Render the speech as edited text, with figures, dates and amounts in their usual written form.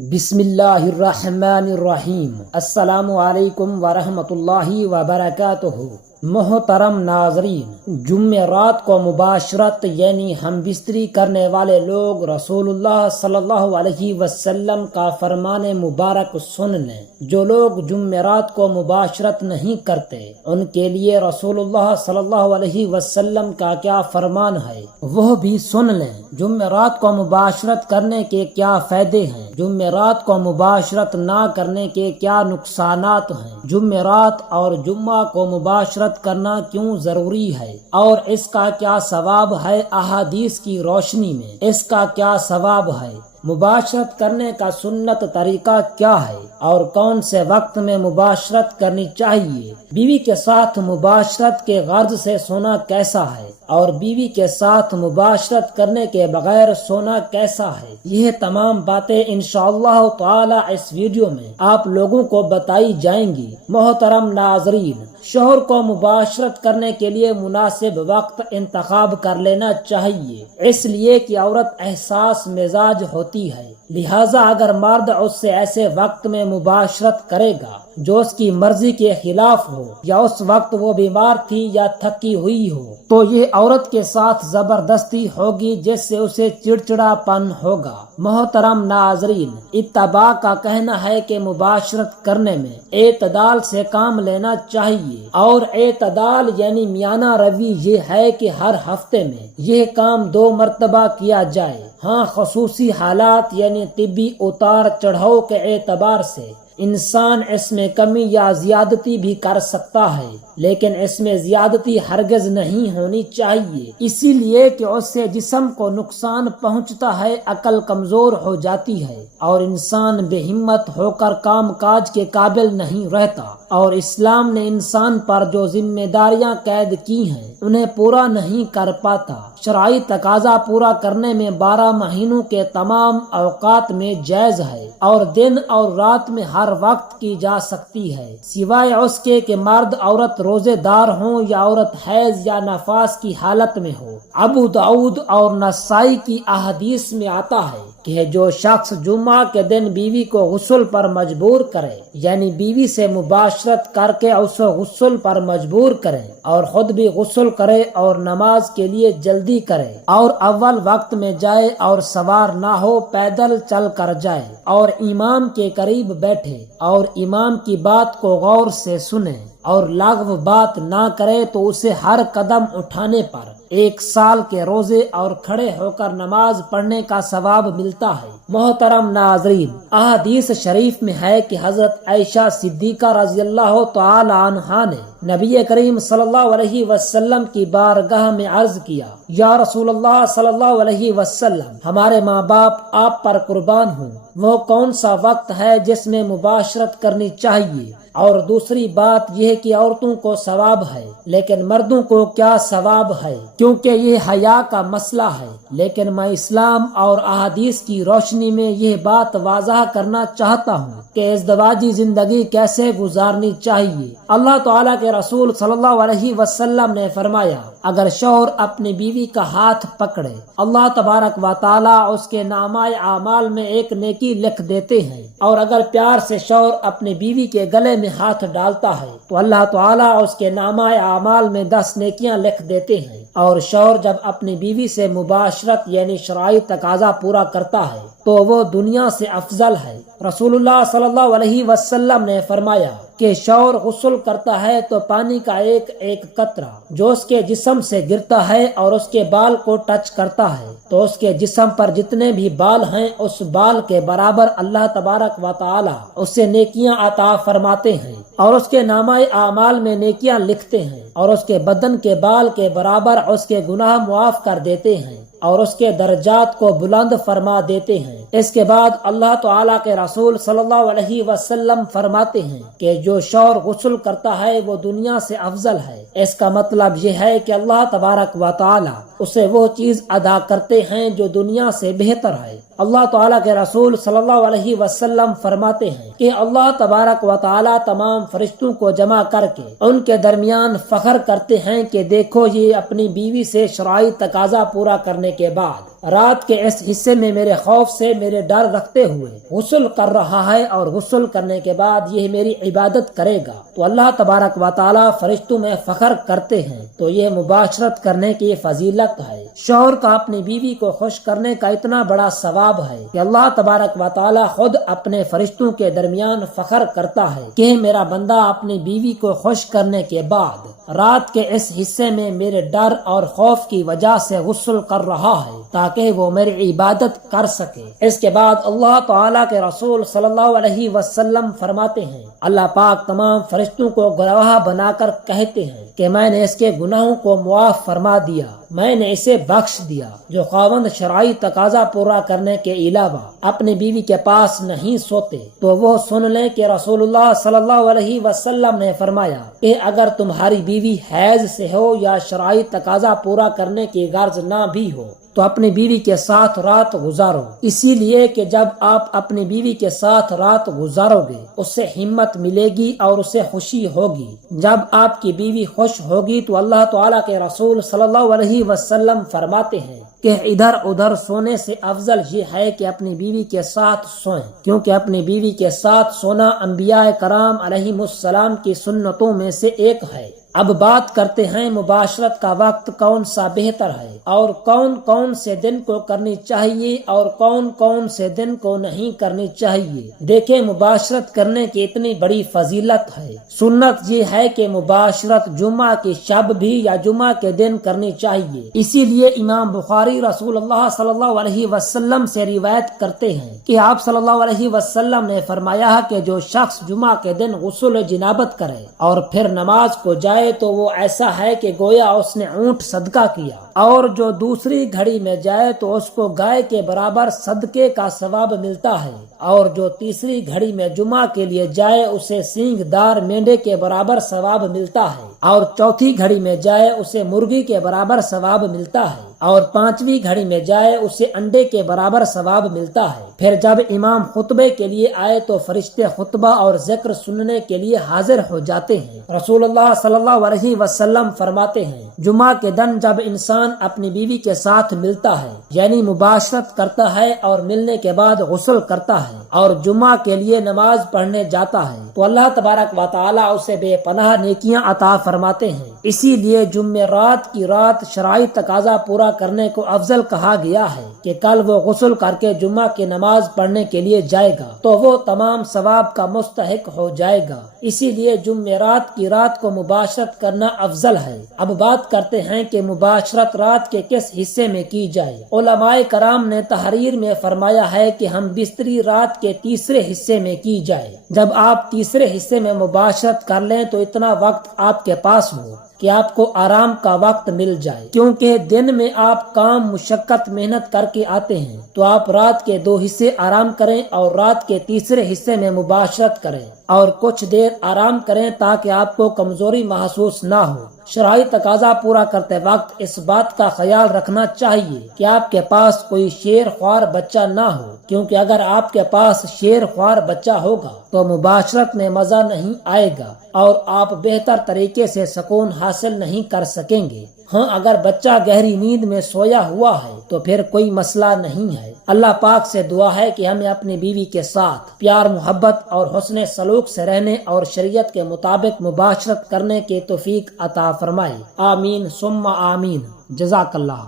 بسم اللہ الرحمن الرحیم۔ السلام علیکم ورحمۃ اللہ وبرکاتہ۔ محترم ناظرین، جمعرات کو مباشرت یعنی ہم بستری کرنے والے لوگ رسول اللہ صلی اللہ علیہ وسلم کا فرمان مبارک سن لیں۔ جو لوگ جمعرات کو مباشرت نہیں کرتے ان کے لیے رسول اللہ صلی اللہ علیہ وسلم کا کیا فرمان ہے وہ بھی سن لیں۔ جمعرات کو مباشرت کرنے کے کیا فائدے ہیں، جمعرات کو مباشرت نہ کرنے کے کیا نقصانات ہیں، جمعرات اور جمعہ کو مباشرت کرنا کیوں ضروری ہے اور اس کا کیا ثواب ہے، احادیث کی روشنی میں اس کا کیا ثواب ہے، مباشرت کرنے کا سنت طریقہ کیا ہے اور کون سے وقت میں مباشرت کرنی چاہیے، بیوی کے ساتھ مباشرت کے غرض سے سونا کیسا ہے اور بیوی کے ساتھ مباشرت کرنے کے بغیر سونا کیسا ہے، یہ تمام باتیں انشاءاللہ تعالی اس ویڈیو میں آپ لوگوں کو بتائی جائیں گی۔ محترم ناظرین، شوہر کو مباشرت کرنے کے لیے مناسب وقت انتخاب کر لینا چاہیے، اس لیے کہ عورت احساس مزاج ہوتی ہے، لہذا اگر مرد اس سے ایسے وقت میں مباشرت کرے گا جو اس کی مرضی کے خلاف ہو یا اس وقت وہ بیمار تھی یا تھکی ہوئی ہو تو یہ عورت کے ساتھ زبردستی ہوگی جس سے اسے چڑچڑا پن ہوگا۔ محترم ناظرین، اتباع کا کہنا ہے کہ مباشرت کرنے میں اعتدال سے کام لینا چاہیے، اور اعتدال یعنی میانہ روی یہ ہے کہ ہر ہفتے میں یہ کام 2 مرتبہ کیا جائے۔ ہاں، خصوصی حالات یعنی طبی اتار چڑھاؤ کے اعتبار سے انسان اس میں کمی یا زیادتی بھی کر سکتا ہے، لیکن اس میں زیادتی ہرگز نہیں ہونی چاہیے، اسی لیے کہ اس سے جسم کو نقصان پہنچتا ہے، عقل کمزور ہو جاتی ہے اور انسان بے ہمت ہو کر کام کاج کے قابل نہیں رہتا، اور اسلام نے انسان پر جو ذمہ داریاں قید کی ہیں انہیں پورا نہیں کر پاتا۔ شرعی تقاضا پورا کرنے میں 12 مہینوں کے تمام اوقات میں جائز ہے اور دن اور رات میں ہر وقت کی جا سکتی ہے، سوائے اس کے کہ مرد عورت روزے دار ہوں یا عورت حیض یا نفاس کی حالت میں ہو۔ ابو داؤد اور نسائی کی احادیث میں آتا ہے کہ جو شخص جمعہ کے دن بیوی کو غسل پر مجبور کرے، یعنی بیوی سے مباشرت کر کے اسے غسل پر مجبور کرے اور خود بھی غسل کرے اور نماز کے لیے جلدی کرے اور اول وقت میں جائے اور سوار نہ ہو، پیدل چل کر جائے اور امام کے قریب بیٹھے اور امام کی بات کو غور سے سنے اور لغو بات نہ کرے تو اسے ہر قدم اٹھانے پر 1 سال کے روزے اور کھڑے ہو کر نماز پڑھنے کا ثواب ملتا ہے۔ محترم ناظرین، احادیث شریف میں ہے کہ حضرت عائشہ صدیقہ رضی اللہ تعالی عنہا نے نبی کریم صلی اللہ علیہ وسلم کی بارگاہ میں عرض کیا، یا رسول اللہ صلی اللہ علیہ وسلم، ہمارے ماں باپ آپ پر قربان ہوں، وہ کون سا وقت ہے جس میں مباشرت کرنی چاہیے؟ اور دوسری بات یہ کہ عورتوں کو ثواب ہے لیکن مردوں کو کیا ثواب ہے، کیونکہ یہ حیا کا مسئلہ ہے، لیکن میں اسلام اور احادیث کی روشنی میں یہ بات واضح کرنا چاہتا ہوں کہ ازدواجی زندگی کیسے گزارنی چاہیے۔ اللہ تعالیٰ کے رسول صلی اللہ علیہ وسلم نے فرمایا، اگر شوہر اپنی بیوی کا ہاتھ پکڑے، اللہ تبارک و تعالیٰ اس کے نامہ اعمال میں ایک نیکی لکھ دیتے ہیں، اور اگر پیار سے شوہر اپنی بیوی کے گلے میں ہاتھ ڈالتا ہے تو اللہ تعالیٰ اس کے نامہ اعمال میں 10 نیکیاں لکھ دیتے ہیں، اور شوہر جب اپنی بیوی سے مباشرت یعنی شرعی تقاضا پورا کرتا ہے تو وہ دنیا سے افضل ہے۔ رسول اللہ صلی اللہ علیہ وسلم نے فرمایا کہ شوہر غسل کرتا ہے تو پانی کا ایک ایک قطرہ جو اس کے جسم سے گرتا ہے اور اس کے بال کو ٹچ کرتا ہے تو اس کے جسم پر جتنے بھی بال ہیں اس بال کے برابر اللہ تبارک و تعالی اسے نیکیاں عطا فرماتے ہیں اور اس کے نامہ اعمال میں نیکیاں لکھتے ہیں، اور اس کے بدن کے بال کے برابر اس کے گناہ معاف کر دیتے ہیں اور اس کے درجات کو بلند فرما دیتے ہیں۔ اس کے بعد اللہ تعالیٰ کے رسول صلی اللہ علیہ وسلم فرماتے ہیں کہ جو شوہر غسل کرتا ہے وہ دنیا سے افضل ہے۔ اس کا مطلب یہ ہے کہ اللہ تبارک و تعالیٰ اسے وہ چیز ادا کرتے ہیں جو دنیا سے بہتر ہے۔ اللہ تعالیٰ کے رسول صلی اللہ علیہ وسلم فرماتے ہیں کہ اللہ تبارک و تعالیٰ تمام فرشتوں کو جمع کر کے ان کے درمیان فخر کرتے ہیں کہ دیکھو یہ اپنی بیوی سے شرعی تقاضا پورا کرنے کے بعد رات کے اس حصے میں میرے خوف سے میرے ڈر رکھتے ہوئے غسل کر رہا ہے اور غسل کرنے کے بعد یہ میری عبادت کرے گا تو اللہ تبارک و تعالی فرشتوں میں فخر کرتے ہیں، تو یہ مباشرت کرنے کی فضیلت ہے۔ شوہر کا اپنی بیوی کو خوش کرنے کا اتنا بڑا ثواب ہے کہ اللہ تبارک و تعالی خود اپنے فرشتوں کے درمیان فخر کرتا ہے کہ میرا بندہ اپنی بیوی کو خوش کرنے کے بعد رات کے اس حصے میں میرے ڈر اور خوف کی وجہ سے غسل کر رہا ہے تاکہ وہ میری عبادت کر سکے۔ اس کے بعد اللہ تعالیٰ کے رسول صلی اللہ علیہ وسلم فرماتے ہیں، اللہ پاک تمام فرشتوں کو گواہ بنا کر کہتے ہیں کہ میں نے اس کے گناہوں کو معاف فرما دیا، میں نے اسے بخش دیا۔ جو خاوند شرعی تقاضا پورا کرنے کے علاوہ اپنی بیوی کے پاس نہیں سوتے تو وہ سن لیں کہ رسول اللہ صلی اللہ علیہ وسلم نے فرمایا کہ اگر تمہاری بیوی حیض سے ہو یا شرعی تقاضا پورا کرنے کی غرض نہ بھی ہو تو اپنی بیوی کے ساتھ رات گزارو، اسی لیے کہ جب آپ اپنی بیوی کے ساتھ رات گزارو گے اس سے ہمت ملے گی اور اسے خوشی ہوگی۔ جب آپ کی بیوی خوش ہوگی تو اللہ تعالیٰ کے رسول صلی اللہ علیہ وسلم فرماتے ہیں کہ ادھر ادھر سونے سے افضل یہ ہے کہ اپنی بیوی کے ساتھ سوئیں، کیونکہ اپنی بیوی کے ساتھ سونا انبیاء کرام علیہم السلام کی سنتوں میں سے ایک ہے۔ اب بات کرتے ہیں مباشرت کا وقت کون سا بہتر ہے اور کون کون سے دن کو کرنی چاہیے اور کون کون سے دن کو نہیں کرنی چاہیے۔ دیکھیں مباشرت کرنے کی اتنی بڑی فضیلت ہے۔ سنت یہ ہے کہ مباشرت جمعہ کی شب بھی یا جمعہ کے دن کرنی چاہیے، اسی لیے امام بخاری رسول اللہ صلی اللہ علیہ وسلم سے روایت کرتے ہیں کہ آپ صلی اللہ علیہ وسلم نے فرمایا کہ جو شخص جمعہ کے دن غسل جنابت کرے اور پھر نماز کو جائے تو وہ ایسا ہے کہ گویا اس نے اونٹ صدقہ کیا، اور جو دوسری گھڑی میں جائے تو اس کو گائے کے برابر صدقے کا ثواب ملتا ہے، اور جو تیسری گھڑی میں جمعہ کے لیے جائے اسے سینگ دار مینڈے کے برابر ثواب ملتا ہے، اور چوتھی گھڑی میں جائے اسے مرغی کے برابر ثواب ملتا ہے، اور پانچویں گھڑی میں جائے اسے انڈے کے برابر ثواب ملتا ہے۔ پھر جب امام خطبے کے لیے آئے تو فرشتے خطبہ اور ذکر سننے کے لیے حاضر ہو جاتے ہیں۔ رسول اللہ صلی اللہ علیہ وسلم فرماتے ہیں، جمعہ کے دن جب انسان اپنی بیوی کے ساتھ ملتا ہے یعنی مباشرت کرتا ہے اور ملنے کے بعد غسل کرتا ہے اور جمعہ کے لیے نماز پڑھنے جاتا ہے تو اللہ تبارک و تعالی اسے بے پناہ نیکیاں عطا فرماتے ہیں۔ اسی لیے جمعرات کی رات شرعی تقاضا پورا کرنے کو افضل کہا گیا ہے کہ کل وہ غسل کر کے جمعہ کی نماز پڑھنے کے لیے جائے گا تو وہ تمام ثواب کا مستحق ہو جائے گا، اسی لیے جمعرات کی رات کو مباشرت کرنا افضل ہے۔ اب بات کرتے ہیں کہ مباشرت رات کے کس حصے میں کی جائے۔ علماء کرام نے تحریر میں فرمایا ہے کہ ہم بستری رات کے تیسرے حصے میں کی جائے۔ جب آپ تیسرے حصے میں مباشرت کر لیں تو اتنا وقت آپ کے پاس ہو کہ آپ کو آرام کا وقت مل جائے، کیونکہ دن میں آپ کام مشقت محنت کر کے آتے ہیں تو آپ رات کے 2 حصے آرام کریں اور رات کے تیسرے حصے میں مباشرت کریں اور کچھ دیر آرام کریں تاکہ آپ کو کمزوری محسوس نہ ہو۔ شرعی تقاضا پورا کرتے وقت اس بات کا خیال رکھنا چاہیے کہ آپ کے پاس کوئی شیر خوار بچہ نہ ہو، کیونکہ اگر آپ کے پاس شیر خوار بچہ ہوگا تو مباشرت میں مزہ نہیں آئے گا اور آپ بہتر طریقے سے سکون حاصل نہیں کر سکیں گے۔ ہاں اگر بچہ گہری نیند میں سویا ہوا ہے تو پھر کوئی مسئلہ نہیں ہے۔ اللہ پاک سے دعا ہے کہ ہمیں اپنی بیوی کے ساتھ پیار محبت اور حسن سلوک سے رہنے اور شریعت کے مطابق مباشرت کرنے کی توفیق عطا فرمائے۔ آمین ثم آمین۔ جزاک اللہ۔